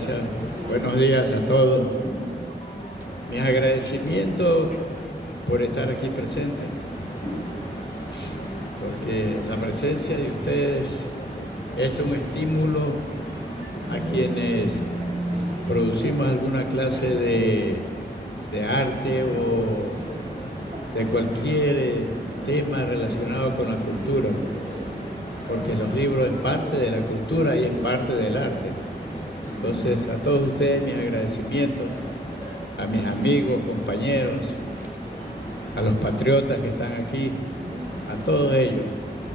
gracias. Buenos días a todos. Mis agradecimientos por estar aquí presente, porque la presencia de ustedes es un estímulo a quienes producimos alguna clase de arte o de cualquier tema relacionado con la cultura, porque los libros es parte de la cultura y es parte del arte. Entonces, a todos ustedes mis agradecimientos, a mis amigos, compañeros, a los patriotas que están aquí, a todos ellos,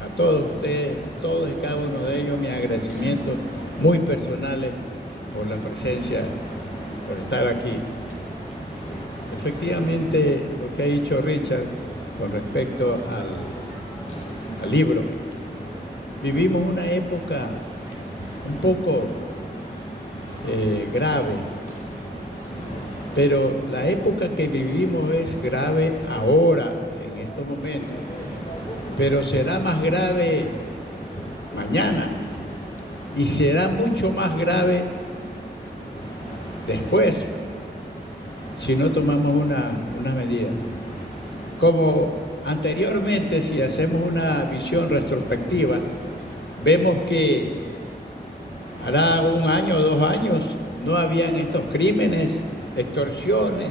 a todos ustedes, todos y cada uno de ellos, mis agradecimientos muy personales por la presencia, por estar aquí. Efectivamente, lo que ha dicho Richard con respecto al libro, vivimos una época un poco grave, pero la época que vivimos es grave ahora, en estos momentos, pero será más grave mañana y será mucho más grave después si no tomamos una medida. Como anteriormente, si hacemos una visión retrospectiva, vemos que hará 1 año o 2 años no habían estos crímenes, extorsiones,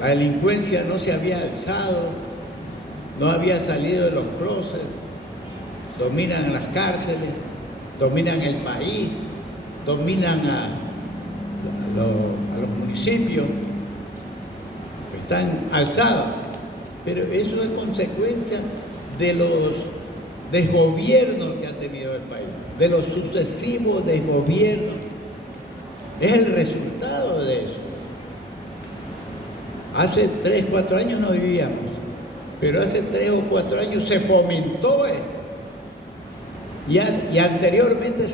la delincuencia no se había alzado, no había salido de los closets, dominan las cárceles, dominan el país, dominan a los municipios, están alzados, pero eso es consecuencia de los desgobiernos que ha tenido el país, de los sucesivos desgobiernos. Es el resultado de eso. Hace 3, 4 años no vivíamos, pero hace 3 o 4 años se fomentó esto. Y anteriormente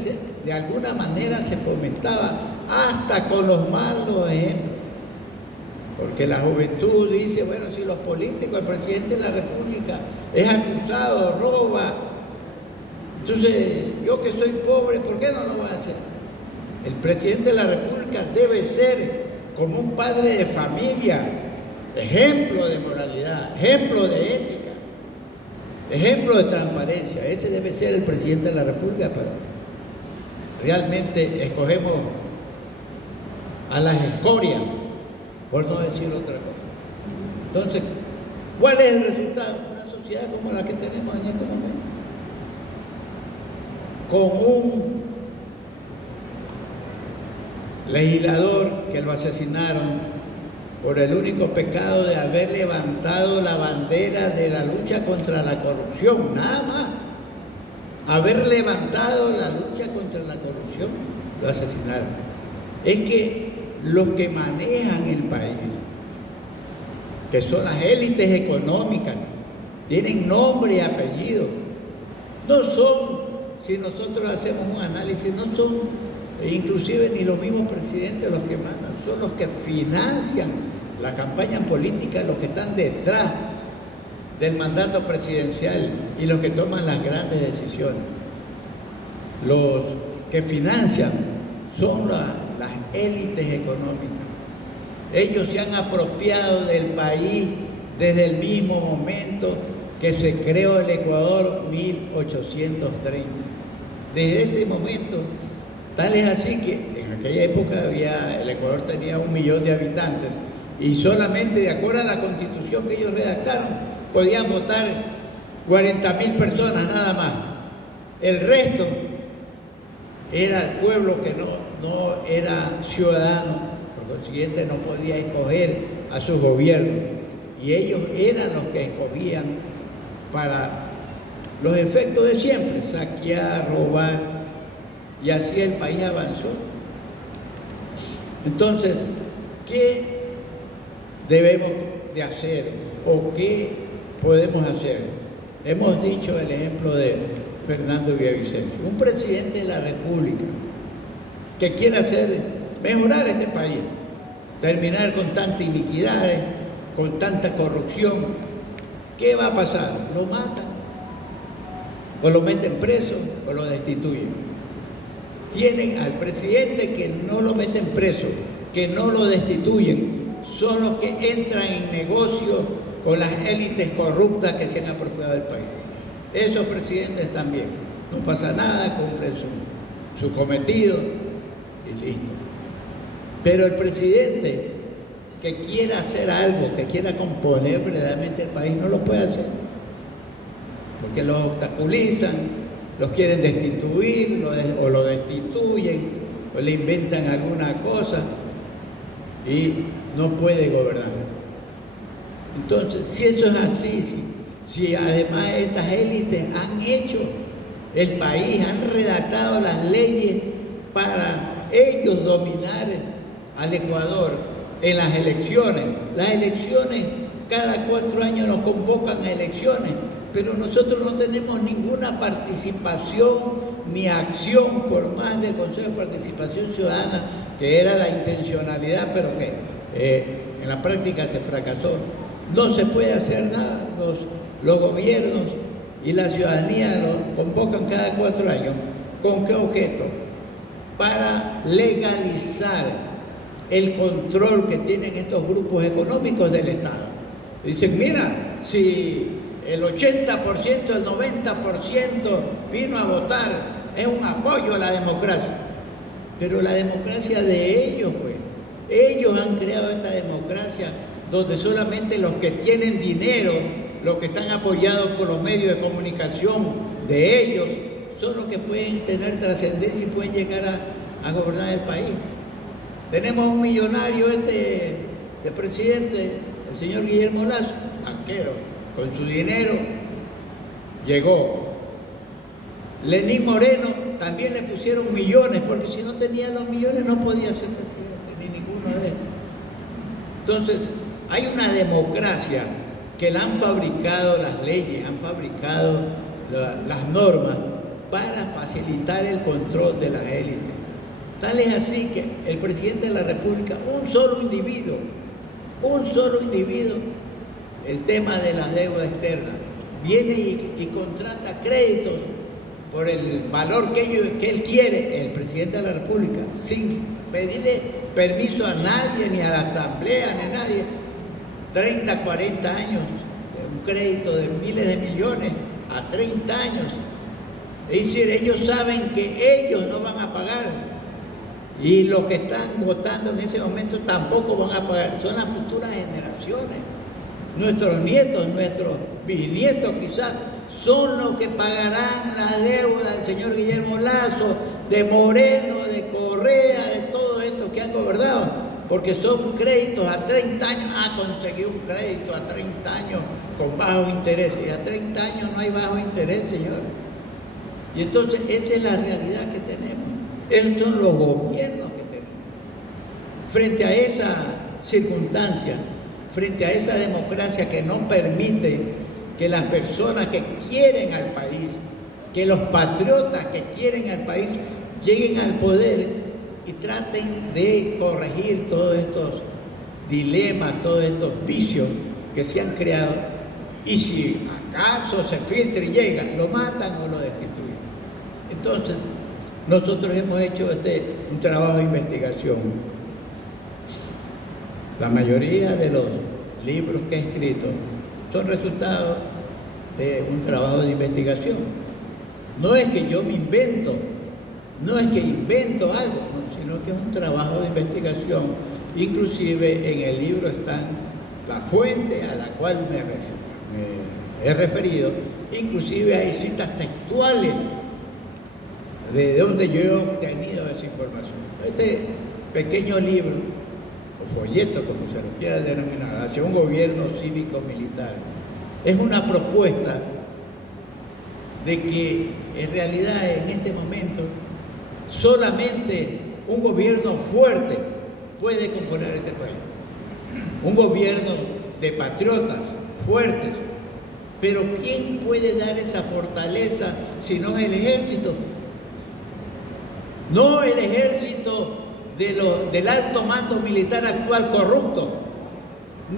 de alguna manera se fomentaba hasta con los malos ejemplos. Porque la juventud dice, bueno, si los políticos, el presidente de la República es acusado, roba, entonces yo que soy pobre, ¿por qué no lo voy a hacer? El presidente de la República debe ser como un padre de familia, ejemplo de moralidad, ejemplo de ética, ejemplo de transparencia. Ese debe ser el presidente de la República, pero realmente escogemos a las escorias, por no decir otra cosa. Entonces, ¿cuál es el resultado? Una sociedad como la que tenemos en este momento, con un legislador que lo asesinaron por el único pecado de haber levantado la bandera de la lucha contra la corrupción, nada más. Haber levantado la lucha contra la corrupción, lo asesinaron. Es que los que manejan el país, que son las élites económicas, tienen nombre y apellido. No son, si nosotros hacemos un análisis, no son inclusive ni los mismos presidentes los que mandan, son los que financian la campaña política, los que están detrás del mandato presidencial y los que toman las grandes decisiones. Los que financian son las élites económicas. Ellos se han apropiado del país desde el mismo momento que se creó el Ecuador, 1830. Desde ese momento, tal es así que en aquella época el Ecuador tenía 1 millón de habitantes y solamente de acuerdo a la constitución que ellos redactaron podían votar 40.000 personas nada más. El resto era el pueblo que no era ciudadano, por consiguiente no podía escoger a sus gobiernos y ellos eran los que escogían para los efectos de siempre, saquear, robar, y así el país avanzó. Entonces, ¿qué debemos de hacer o qué podemos hacer? Hemos dicho el ejemplo de Fernando Villavicencio, un presidente de la República que quiere mejorar este país, terminar con tantas iniquidades, con tanta corrupción. ¿Qué va a pasar? Lo matan, o lo meten preso, o lo destituyen. tienen al presidente que no lo meten preso, que no lo destituyen, son los que entran en negocio con las élites corruptas que se han apropiado del país. Esos presidentes también, no pasa nada, cumplen su cometido y listo. Pero el presidente que quiera hacer algo, que quiera componer verdaderamente el país, no lo puede hacer, porque los obstaculizan, los quieren destituir, o lo destituyen, o le inventan alguna cosa y no puede gobernar. Entonces, si eso es así, si además estas élites han hecho el país, han redactado las leyes para ellos dominar al Ecuador en las elecciones cada 4 años nos convocan a elecciones, pero nosotros no tenemos ninguna participación ni acción por más del Consejo de Participación Ciudadana, que era la intencionalidad, pero que en la práctica se fracasó. No se puede hacer nada. Los gobiernos y la ciudadanía los convocan cada 4 años. ¿Con qué objeto? Para legalizar el control que tienen estos grupos económicos del Estado. Dicen, mira, si el 80%, el 90% vino a votar, es un apoyo a la democracia. Pero la democracia de ellos, pues. Ellos han creado esta democracia donde solamente los que tienen dinero, los que están apoyados por los medios de comunicación de ellos, son los que pueden tener trascendencia y pueden llegar a gobernar el país. Tenemos un millonario de presidente, el señor Guillermo Lasso, banquero, con su dinero llegó. Lenín Moreno también le pusieron millones, porque si no tenía los millones no podía ser presidente, ni ninguno de ellos. Entonces, hay una democracia que la han fabricado las leyes, han fabricado las normas para facilitar el control de las élites. Tal es así que el presidente de la República, un solo individuo, el tema de la deuda externa, viene y contrata créditos por el valor que él quiere, el presidente de la República, sin pedirle permiso a nadie, ni a la Asamblea, ni a nadie. 30, 40 años, un crédito de miles de millones a 30 años. Es decir, ellos saben que ellos no van a pagar. Y los que están votando en ese momento tampoco van a pagar. Son las futuras generaciones. Nuestros nietos, nuestros bisnietos quizás, son los que pagarán la deuda del señor Guillermo Lasso, de Moreno, de Correa, de todos estos que han gobernado. Porque son créditos a 30 años. Conseguí un crédito a 30 años con bajos intereses. Y a 30 años no hay bajos intereses, señor. Y entonces esa es la realidad que tenemos. Esos son los gobiernos que tenemos. Frente a esa circunstancia, frente a esa democracia que no permite que las personas que quieren al país, que los patriotas que quieren al país lleguen al poder y traten de corregir todos estos dilemas, todos estos vicios que se han creado, y si acaso se filtra y llega, lo matan o lo destituyen. Entonces, nosotros hemos hecho un trabajo de investigación. La mayoría de los libros que he escrito son resultados de un trabajo de investigación. No es que yo me invento, no es que invento algo, no, sino que es un trabajo de investigación. Inclusive en el libro están la fuente a la cual me he referido, inclusive hay citas textuales de donde yo he obtenido esa información. Este pequeño libro, o folleto, como se lo quiera denominar, hacia un gobierno cívico-militar, es una propuesta de que en realidad en este momento solamente un gobierno fuerte puede componer este país. Un gobierno de patriotas fuertes. Pero ¿quién puede dar esa fortaleza si no el ejército? No el ejército del alto mando militar actual corrupto,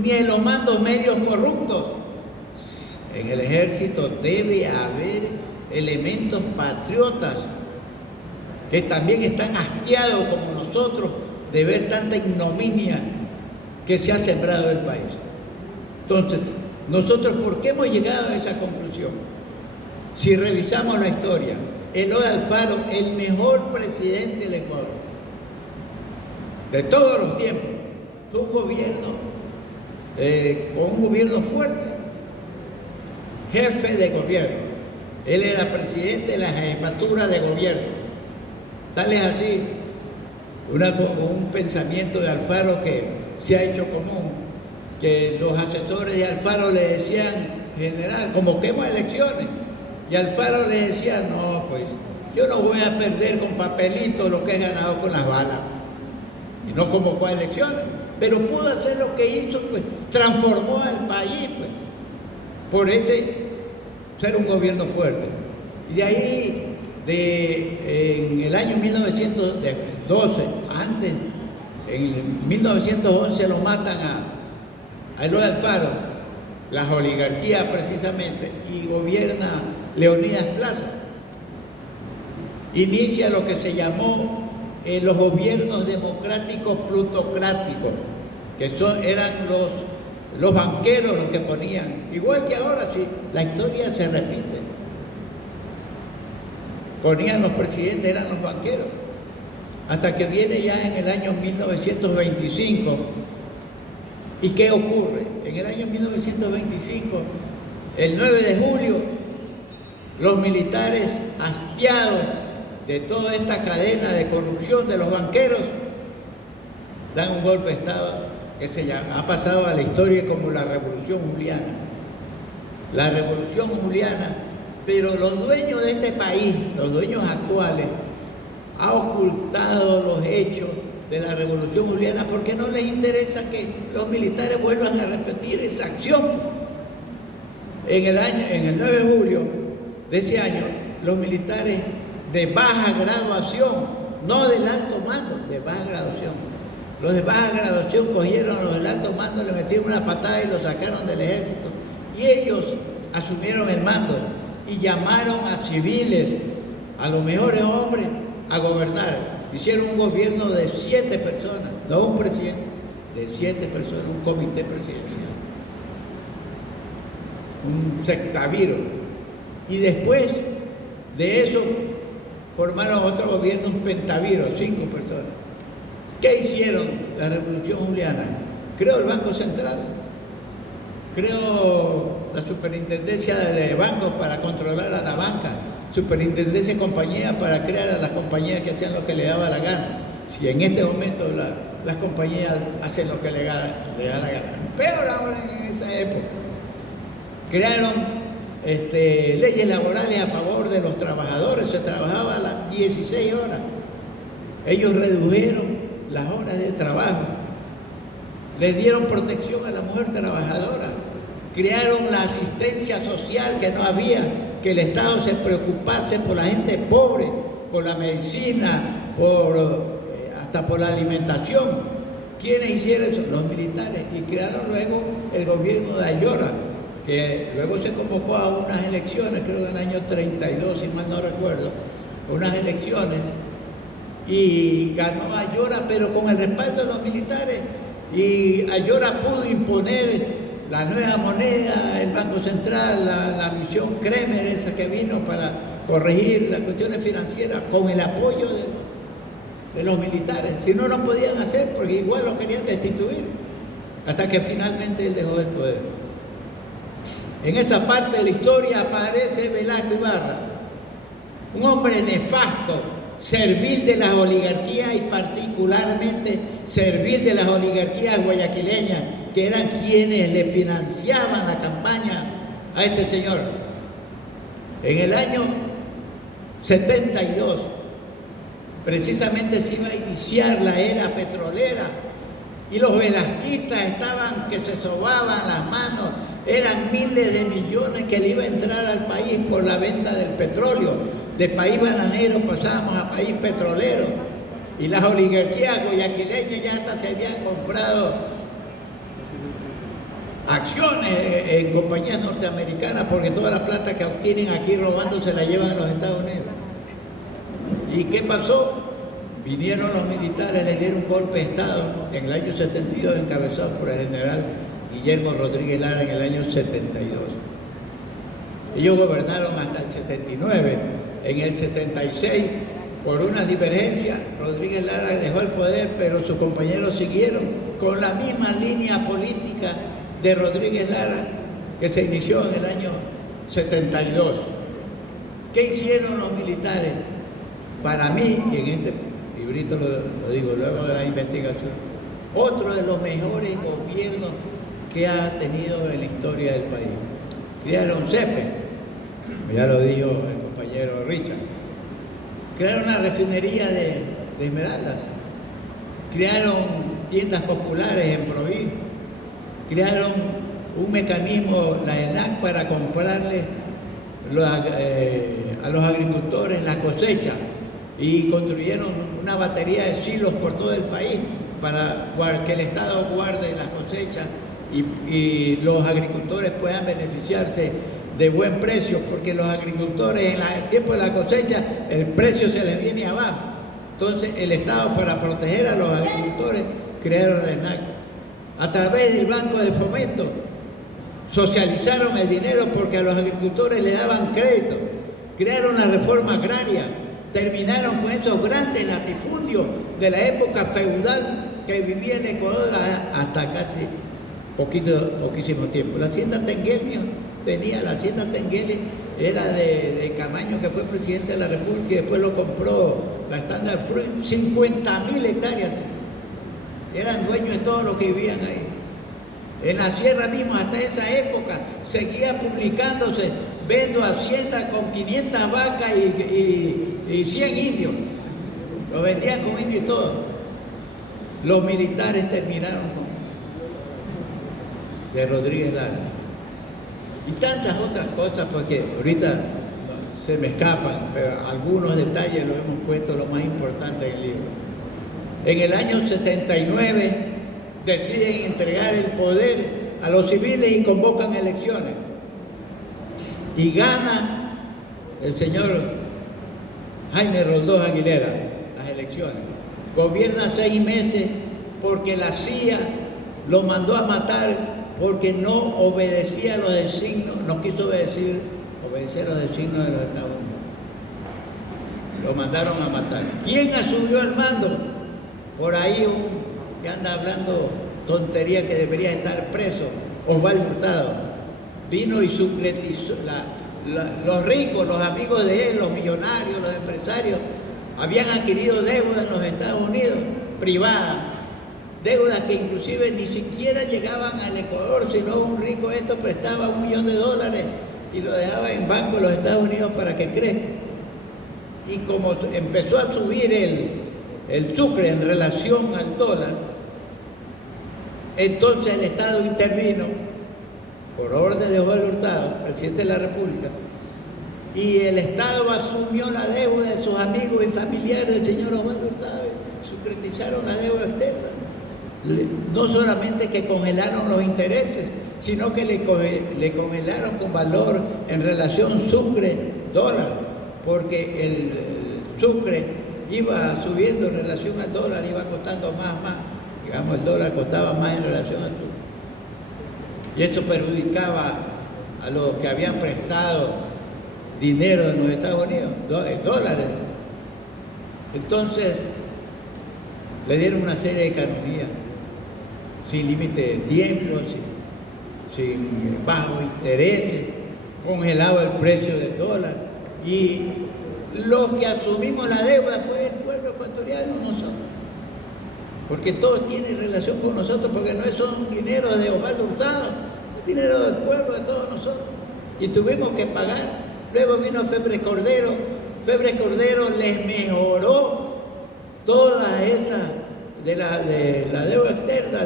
ni en los mandos medios corruptos. En el ejército debe haber elementos patriotas que también están hastiados como nosotros de ver tanta ignominia que se ha sembrado el país. Entonces, nosotros, ¿por qué hemos llegado a esa conclusión? Si revisamos la historia, Eloy Alfaro, el mejor presidente del Ecuador, de todos los tiempos, fue un gobierno, con un gobierno fuerte, jefe de gobierno. Él era presidente de la jefatura de gobierno. Tal es así, un pensamiento de Alfaro que se ha hecho común, que los asesores de Alfaro le decían, general, convoquemos elecciones, y Alfaro le decía, no, pues yo no voy a perder con papelito lo que he ganado con las balas, y no convocó a elecciones, pero pudo hacer lo que hizo, pues transformó al país, pues, por ese ser un gobierno fuerte. Y de ahí, en el año 1912, antes, en 1911 lo matan a Eloy Alfaro, las oligarquías precisamente, y gobierna Leonidas Plaza. Inicia lo que se llamó los gobiernos democráticos plutocráticos, que eran los banqueros los que ponían, igual que ahora, sí, la historia se repite. Ponían los presidentes, eran los banqueros. Hasta que viene ya en el año 1925. ¿Y qué ocurre? En el año 1925, el 9 de julio, los militares, hastiados de toda esta cadena de corrupción de los banqueros, dan un golpe de Estado que ha pasado a la historia como la Revolución Juliana. La Revolución Juliana, pero los dueños de este país, los dueños actuales, han ocultado los hechos de la Revolución Juliana porque no les interesa que los militares vuelvan a repetir esa acción. En el 9 de julio de ese año, los militares de baja graduación, no del alto mando, de baja graduación. Los de baja graduación cogieron a los del alto mando, le metieron una patada y los sacaron del ejército. Y ellos asumieron el mando y llamaron a civiles, a los mejores hombres, a gobernar. Hicieron un gobierno de 7 personas, no un presidente, de 7 personas, un comité presidencial, un sectaviro. Y después de eso formaron otro gobierno, un pentaviro, 5 personas. ¿Qué hicieron la Revolución Juliana? Creó el Banco Central, creó la Superintendencia de Bancos para controlar a la banca, Superintendencia de Compañías para crear a las compañías que hacían lo que le daba la gana. Si en este momento las compañías hacen lo que le da la gana, peor ahora en esa época. Crearon leyes laborales a favor de los trabajadores, se trabajaba a las 16 horas. Ellos redujeron las horas de trabajo, le dieron protección a la mujer trabajadora, crearon la asistencia social que no había, que el Estado se preocupase por la gente pobre, por la medicina, hasta por la alimentación. ¿Quiénes hicieron eso? Los militares. Y crearon luego el gobierno de Ayora, que luego se convocó a unas elecciones, creo que en el año 32, si mal no recuerdo, unas elecciones, y ganó Ayora, pero con el respaldo de los militares, y Ayora pudo imponer la nueva moneda, el Banco Central, la misión Kremer, esa que vino para corregir las cuestiones financieras, con el apoyo de los militares. Si no, no podían hacer, porque igual lo querían destituir, hasta que finalmente él dejó el poder. En esa parte de la historia aparece Velasco Ibarra, un hombre nefasto, servil de las oligarquías y particularmente servil de las oligarquías guayaquileñas, que eran quienes le financiaban la campaña a este señor. En el año 72, precisamente se iba a iniciar la era petrolera y los velasquistas estaban que se sobaban las manos, eran miles de millones que le iba a entrar al país por la venta del petróleo. De país bananero pasábamos a país petrolero y las oligarquías guayaquileñas ya hasta se habían comprado acciones en compañías norteamericanas porque toda la plata que obtienen aquí robando se la llevan a los Estados Unidos. ¿Y qué pasó? Vinieron los militares, le dieron un golpe de Estado en el año 72, encabezado por el general Guillermo Rodríguez Lara en el año 72. Ellos gobernaron hasta el 79. En el 76, por una divergencia, Rodríguez Lara dejó el poder, pero sus compañeros siguieron con la misma línea política de Rodríguez Lara que se inició en el año 72. ¿Qué hicieron los militares? Para mí, y en este librito lo digo luego de la investigación, otro de los mejores gobiernos que ha tenido en la historia del país. Crearon CEPE, ya lo dijo el compañero Richard. Crearon una refinería de esmeraldas, crearon tiendas populares en Proví, crearon un mecanismo, la ENAC, para comprarle a los agricultores la cosecha, y construyeron una batería de silos por todo el país para que el Estado guarde las cosechas y los agricultores puedan beneficiarse de buen precio, porque los agricultores en el tiempo de la cosecha el precio se les viene abajo. Entonces el Estado, para proteger a los agricultores, crearon la ENAC. A través del Banco de Fomento socializaron el dinero porque a los agricultores le daban crédito. Crearon la reforma agraria, terminaron con esos grandes latifundios de la época feudal que vivía en Ecuador hasta casi poquísimo tiempo. La hacienda Tenguelio era de Camaño, que fue presidente de la República, y después lo compró la Standard Fruit, 50.000 hectáreas. Eran dueños de todo lo que vivían ahí. En la sierra mismo, hasta esa época, seguía publicándose: vendo hacienda con 500 vacas y 100 indios. Lo vendían con indios y todo. Los militares terminaron de Rodríguez Lara. Y tantas otras cosas, porque ahorita se me escapan, pero algunos detalles los hemos puesto, lo más importante del libro. En el año 79 deciden entregar el poder a los civiles y convocan elecciones. Y gana el señor Jaime Roldós Aguilera las elecciones. Gobierna 6 meses porque la CIA lo mandó a matar porque no obedecía los designios, no quiso obedecer los designios de los Estados Unidos. Lo mandaron a matar. ¿Quién asumió el mando? Por ahí que anda hablando tontería, que debería estar preso, Osvaldo Hurtado. Vino y sucretizó. Los ricos, los amigos de él, los millonarios, los empresarios, habían adquirido deudas en los Estados Unidos, privadas, deudas que inclusive ni siquiera llegaban al Ecuador, sino un rico prestaba $1 millón y lo dejaba en banco de los Estados Unidos para que crezca. Y como empezó a subir el sucre en relación al dólar, entonces el Estado intervino por orden de Osvaldo Hurtado, presidente de la República, y el Estado asumió la deuda de sus amigos y familiares del señor Osvaldo Hurtado, y sucretizaron la deuda externa. No solamente que congelaron los intereses, sino que le congelaron con valor en relación sucre-dólar, porque el sucre iba subiendo en relación al dólar, iba costando más. Digamos, el dólar costaba más en relación al sucre. Y eso perjudicaba a los que habían prestado dinero en los Estados Unidos, dólares. Entonces, le dieron una serie de canonías, sin límite de tiempo, sin bajos intereses, congelaba el precio del dólar. Y los que asumimos la deuda fue el pueblo ecuatoriano, nosotros. Porque todos tienen relación con nosotros, porque no son dinero de Osvaldo Hurtado, es dinero del pueblo, de todos nosotros. Y tuvimos que pagar. Luego vino Febres Cordero. Febres Cordero les mejoró toda esa de la deuda externa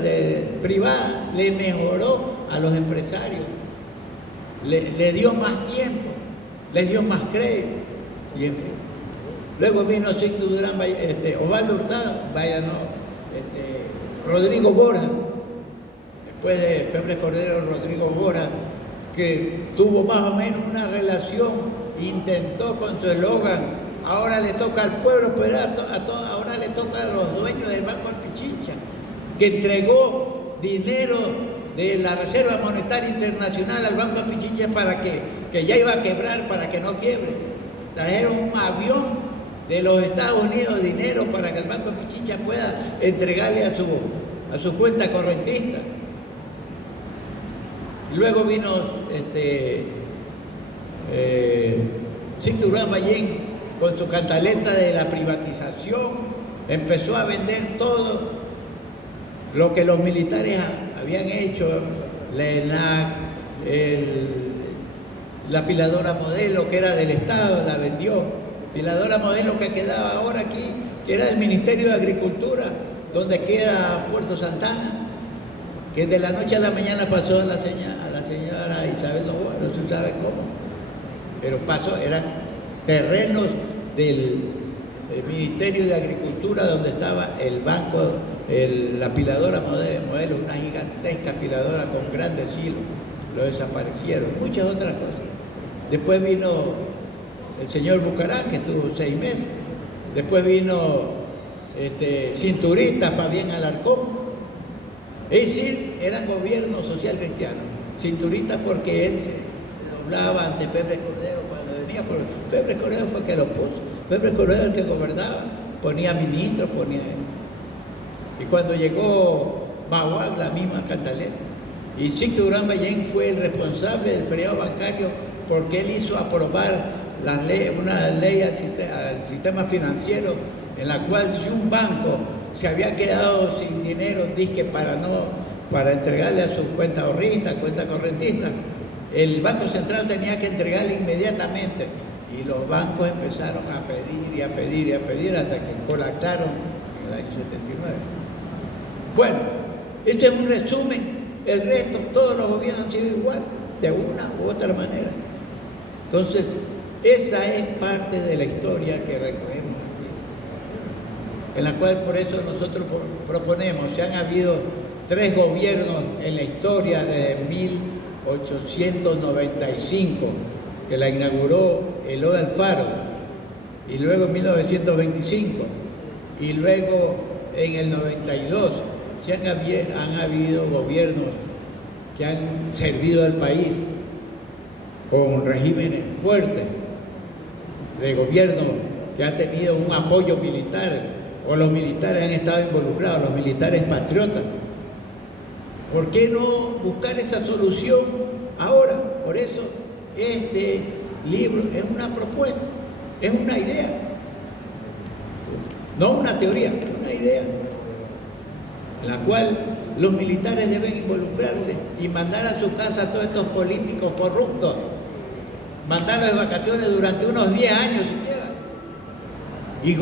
privada, le mejoró a los empresarios, le dio más tiempo, les dio más crédito. Y en fin. Luego vino Sixto Durán, Osvaldo Hurtado, Rodrigo Borja, después de Febres Cordero, Rodrigo Borja, que tuvo más o menos una relación, intentó con su eslogan ahora le toca al pueblo, pero ahora le toca a los dueños del Banco del Pichincha, que entregó dinero de la Reserva Monetaria Internacional al Banco del Pichincha para que ya iba a quebrar, para que no quiebre. Trajeron un avión de los Estados Unidos dinero para que el Banco del Pichincha pueda entregarle a su cuenta correntista. Luego vino Cinturón Ballén con su cantaleta de la privatización, empezó a vender todo lo que los militares habían hecho, la ENAC, la piladora modelo que era del Estado, la vendió. Piladora modelo que quedaba ahora aquí, que era del Ministerio de Agricultura, donde queda Puerto Santana, que de la noche a la mañana pasó a la señora Isabel Novoa, no se sabe cómo, pero pasó, eran terrenos del Ministerio de Agricultura donde estaba el banco, la piladora modelo, una gigantesca piladora con grandes hilos, lo desaparecieron, muchas otras cosas. Después vino el señor Bucarán, que estuvo 6 meses, después vino Cinturita, Fabián Alarcón. Es decir, eran gobiernos social cristianos. Cinturita porque él se doblaba ante Febre Cordero cuando venía, porque Febre Cordero fue el que lo puso. Febre Cordero el que gobernaba, ponía ministros, y cuando llegó Baguag, la misma cantaleta. Y Cinturón Ballén fue el responsable del feriado bancario porque él hizo aprobar una ley al sistema financiero en la cual si un banco se había quedado sin dinero, para entregarle a su cuenta ahorrista, cuenta correntista, el Banco Central tenía que entregarle inmediatamente. Y los bancos empezaron a pedir y a pedir y a pedir hasta que colapsaron en el año 79. Bueno, esto es un resumen. El resto, todos los gobiernos han sido igual, de una u otra manera. Entonces, esa es parte de la historia que recogemos aquí, en la cual por eso nosotros proponemos, si han habido 3 gobiernos en la historia desde 1895, que la inauguró Eloy Alfaro, y luego en 1925, y luego en el 92, han habido gobiernos que han servido al país con regímenes fuertes, de gobiernos que han tenido un apoyo militar, o los militares han estado involucrados, los militares patriotas. ¿Por qué no buscar esa solución ahora? Por eso este libro es una propuesta, es una idea, no una teoría, una idea, en la cual los militares deben involucrarse y mandar a su casa a todos estos políticos corruptos, mandarlos de vacaciones durante unos 10 años siquiera, y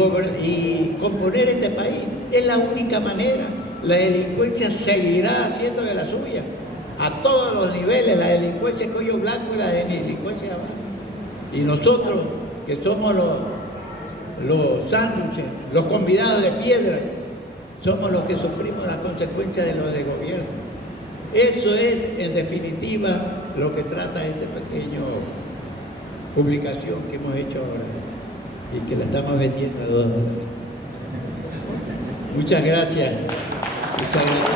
componer este país. Es la única manera. La delincuencia seguirá haciendo de la suya, a todos los niveles, la delincuencia de cuello blanco y la delincuencia de abajo. Y nosotros, que somos los sándwiches, los convidados de piedra, somos los que sufrimos las consecuencias de lo de gobierno. Eso es, en definitiva, lo que trata esta pequeña publicación que hemos hecho ahora y que la estamos vendiendo a $2. Muchas gracias. Muchas gracias.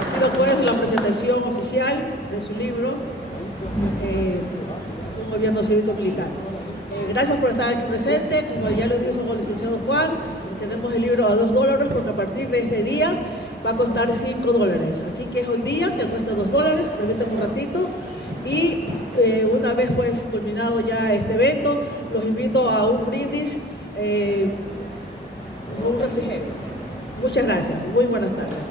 Ha sido pues la presentación oficial de su libro, un gobierno cívico-militar. Gracias por estar aquí presente. Como ya lo dijo el licenciado Juan, tenemos el libro a $2 porque a partir de este día va a costar $5. Así que es hoy día que cuesta $2, permítanme un ratito. Y una vez pues culminado ya este evento, los invito a un brindis, un refrigerio. Muchas gracias. Muy buenas tardes.